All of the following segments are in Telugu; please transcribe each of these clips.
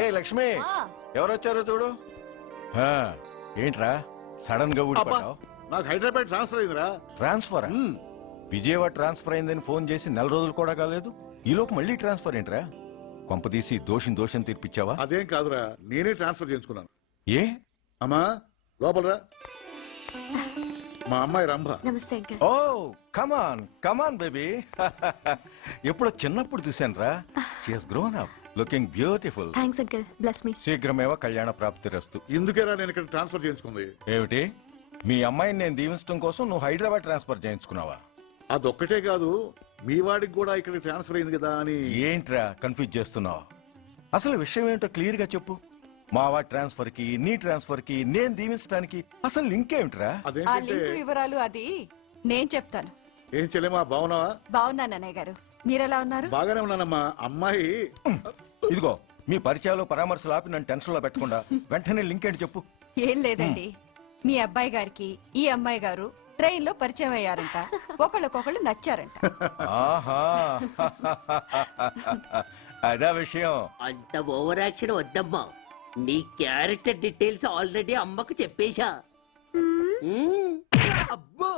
ఏ లక్ష్మి ఎవరొచ్చారో చూడు. ఏంట్రా సడన్ గా ఊడిపడ్డావు? నాకు హైదరాబాద్ ట్రాన్స్ఫర్ అయిందిరా. ట్రాన్స్ఫర్? విజయవాడ ట్రాన్స్ఫర్ అయిందని ఫోన్ చేసి 4 రోజులు కూడా కాలేదు, ఈలోపు మళ్ళీ ట్రాన్స్ఫర్ ఏంట్రా? కొంపదీసి దోషం తీర్పిచ్చావా? అదేం కాదురా, నేనే ట్రాన్స్ఫర్ చేసుకున్నాను. ఏ అమ్మా లోపలరా, మా అమ్మాయి రంభ. నమస్తే. Oh come on come on baby. ఎప్పుడో చిన్నప్పుడు చూశాను రా. She has grown up, looking beautiful. Thanks uncle, bless me. శీఘ్రమేవ కళ్యాణ ప్రాప్తిరస్తు. ఇందుకేరా నేను ఇక్కడ ట్రాన్స్ఫర్ చేయించుకుంది. ఏమిటి, మీ అమ్మాయిని నేను దీవించడం కోసం నువ్వు హైదరాబాద్ ట్రాన్స్ఫర్ చేయించుకున్నావా? అదొక్కటే కాదు, మీ వాడికి కూడా ఇక్కడ ట్రాన్స్ఫర్ అయింది కదా అని. ఏంట్రా కన్ఫ్యూజ్ చేస్తున్నావు? అసలు విషయం ఏంటో క్లియర్ గా చెప్పు. మా వాడి ట్రాన్స్ఫర్ కి నీ ట్రాన్స్ఫర్ కి నేను దీవించడానికి అసలు లింక్ ఏమిట్రా? అదేంటంటే వివరాలు అది నేను చెప్తాను. ఏం చెల్లెమా, బాగున్నావా? బాగున్నాను అన్నయ్య గారు, మీరెలా ఉన్నారు? బాగానే ఉన్నానమ్మా. అమ్మాయి ఇదిగో మీ పరిచయాలు పరామర్శలు ఆపి నన్ను టెన్షన్ లో పెట్టకుండా వెంటనే లింక్ ఏంటి చెప్పు. ఏం లేదండి, మీ అబ్బాయి గారికి ఈ అమ్మాయి గారు ట్రైన్ లో పరిచయం అయ్యారంట, ఒకళ్ళకొకళ్ళు నచ్చారంట. ఆహా అదా విషయం. అంత ఓవర్ యాక్షన్ వద్దమ్మా, నీ క్యారెక్టర్ డీటెయిల్స్ ఆల్రెడీ అమ్మకు చెప్పేశా. అబ్బో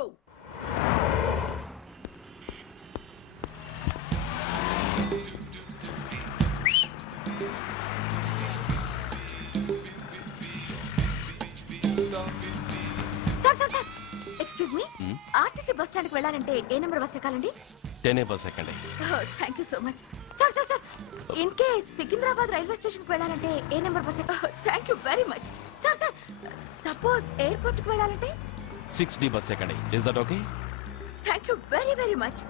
excuse me, RTC bus stand కి వెళ్ళాలంటే ఏ నెంబర్ బస్ ఎక్కాలండి? 10 బస్ ఎక్కండి. Thank you so much. Sir sir sir, in case Secunderabad railway station కి వెళ్ళాలంటే ఏ నెంబర్ బస్ ఎక్కాలి? Thank you very much. Sir sir, suppose airport కి వెళ్ళాలంటే 6D బస్ ఎక్కండి. Is that okay? Thank you very very much.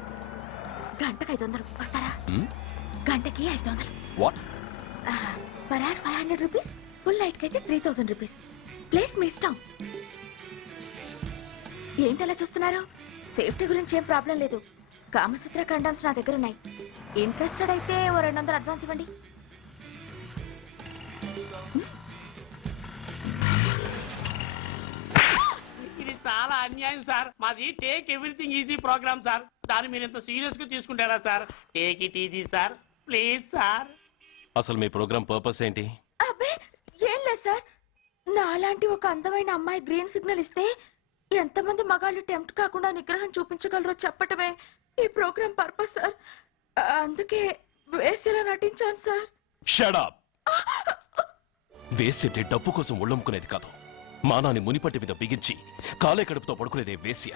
గంటకి 500 వస్తారా? గంటకి 500. What? Per hour 500 rupees, full night కి అయితే 3000 రూపీస్. ప్లేస్ మీ ఇష్టం. ఏంటలా చూస్తున్నారు? సేఫ్టీ గురించి ఏం ప్రాబ్లం లేదు. కామసూత్ర కండమ్స్ నా దగ్గర ఉన్నాయి. ఇంట్రెస్టెడ్ అయితే ఓ 200 అడ్వాన్స్ ఇవ్వండి. ఇది చాలా అన్యాయం సార్. మాది take everything easy programme sir. దాన్ని మీరు ఇంత సీరియస్ గా తీసుకుంటారా sir? Take it easy sir, please sir. అసలు మీ ప్రోగ్రామ్ పర్పస్ ఏంటి? అబ్బే ఏం లేదు సార్, నాలాంటి ఒక అందమైన అమ్మాయి గ్రీన్ సిగ్నల్ ఇస్తే ఎంతమంది మగాళ్ళు టెంప్ట్ కాకుండా నిగ్రహం చూపించగలరో చెప్పటమే ఈ ప్రోగ్రామ్ పర్పస్ సార్. అందుకే వేసిలా నటించాను సార్. Shut up. వేసి డబ్బు కోసం ఒళ్ళమ్ముకునేది కాదు, మానాన్ని మునిపట్టి మీద బిగించి కాలే కడుపుతో పడుకునేదే వేశ్య.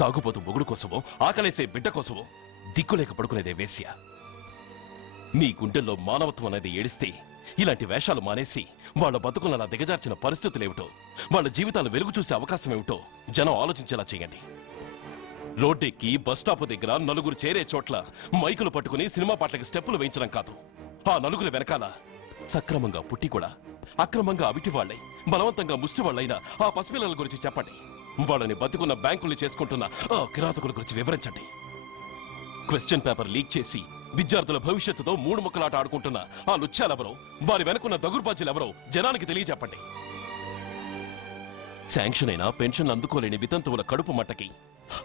తాగుపోతూ మొగుడు కోసమో ఆకలేసే బిడ్డ కోసమో దిక్కులేక పడుకునేదే వేశ్య. మీ గుండెల్లో మానవత్వం అనేది ఏడిస్తే ఇలాంటి వేషాలు మానేసి వాళ్ళ బతుకులను అలా దిగజార్చిన పరిస్థితులేమిటో, వాళ్ళ జీవితాలు వెలుగు చూసే అవకాశం ఏమిటో జనం ఆలోచించేలా చేయండి. రోడ్డెక్కి బస్టాప్ దగ్గర నలుగురు చేరే చోట్ల మైకులు పట్టుకుని సినిమా పాటలకి స్టెప్పులు వేయించడం కాదు, ఆ నలుగురు వెనకాల సక్రమంగా పుట్టి కూడా అక్రమంగా అవిటి వాళ్ళై బలవంతంగా ముష్టి వాళ్ళైన ఆ పసిపిల్లల గురించి చెప్పండి. వాళ్ళని బతుకున్న బ్యాంకులు చేసుకుంటున్న ఆ కిరాతకుల గురించి వివరించండి. క్వశ్చన్ పేపర్ లీక్ చేసి విద్యార్థుల భవిష్యత్తుతో 3 ముక్కలాట ఆడుకుంటున్న ఆ లుచ్చాలెవరో, వారి వెనుకున్న దగుర్బాజీలెవరో జనానికి తెలియజెప్పండి. శాంక్షన్ అయినా పెన్షన్లు అందుకోలేని వితంతువుల కడుపు మట్టకి,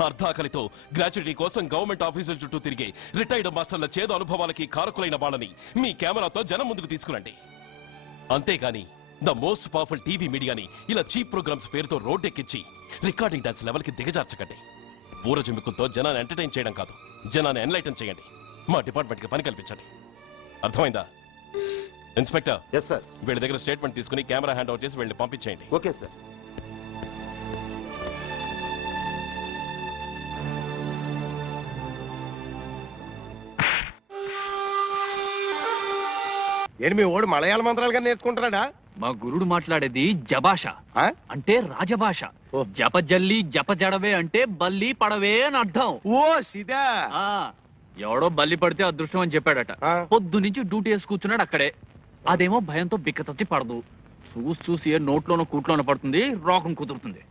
అర్ధాకలితో గ్రాట్యుటీ కోసం గవర్నమెంట్ ఆఫీసుల చుట్టూ తిరిగే రిటైర్డ్ మాస్టర్ల చేదు అనుభవాలకి కారకులైన వాళ్ళని మీ కెమెరాతో జనం ముందుకు తీసుకురండి. అంతేగాని ద మోస్ట్ పవర్ఫుల్ టీవీ మీడియాని ఇలా చీప్ ప్రోగ్రామ్స్ పేరుతో రోడ్డెక్కించి రికార్డింగ్ డాన్స్ లెవెల్కి దిగజార్చకండి. ఊరజుమికులతో జనాన్ని ఎంటర్టైన్ చేయడం కాదు, జనాన్ని ఎన్లైటన్ చేయండి. మా డిపార్ట్మెంట్కి పని కల్పించండి. అర్థమైందా? Inspector, yes sir. వీళ్ళ దగ్గర స్టేట్మెంట్ తీసుకుని కెమెరా హ్యాండ్ అవుట్ చేసి వీళ్ళని పంపించేయండి. Okay sir. ఏంటి మీ ఓడు మలయాళ మంత్రాలుగా నేర్చుకుంటున్నాడా? మా గురుడు మాట్లాడేది జభాష అంటే రాజభాష. జపజల్లి జపజడవే అంటే బల్లి పడవే అని అర్థం. ఓ సిదా. ఎవడో బల్లి పడితే అదృష్టం అని చెప్పాడట. పొద్దు నుంచి డ్యూటీ వేసి కూర్చున్నాడు అక్కడే. అదేమో భయంతో బిక్కతచ్చి పడదు. చూసి ఏ నోట్లోనో కూట్లోనో పడుతుంది, రోగం కుదురుతుంది.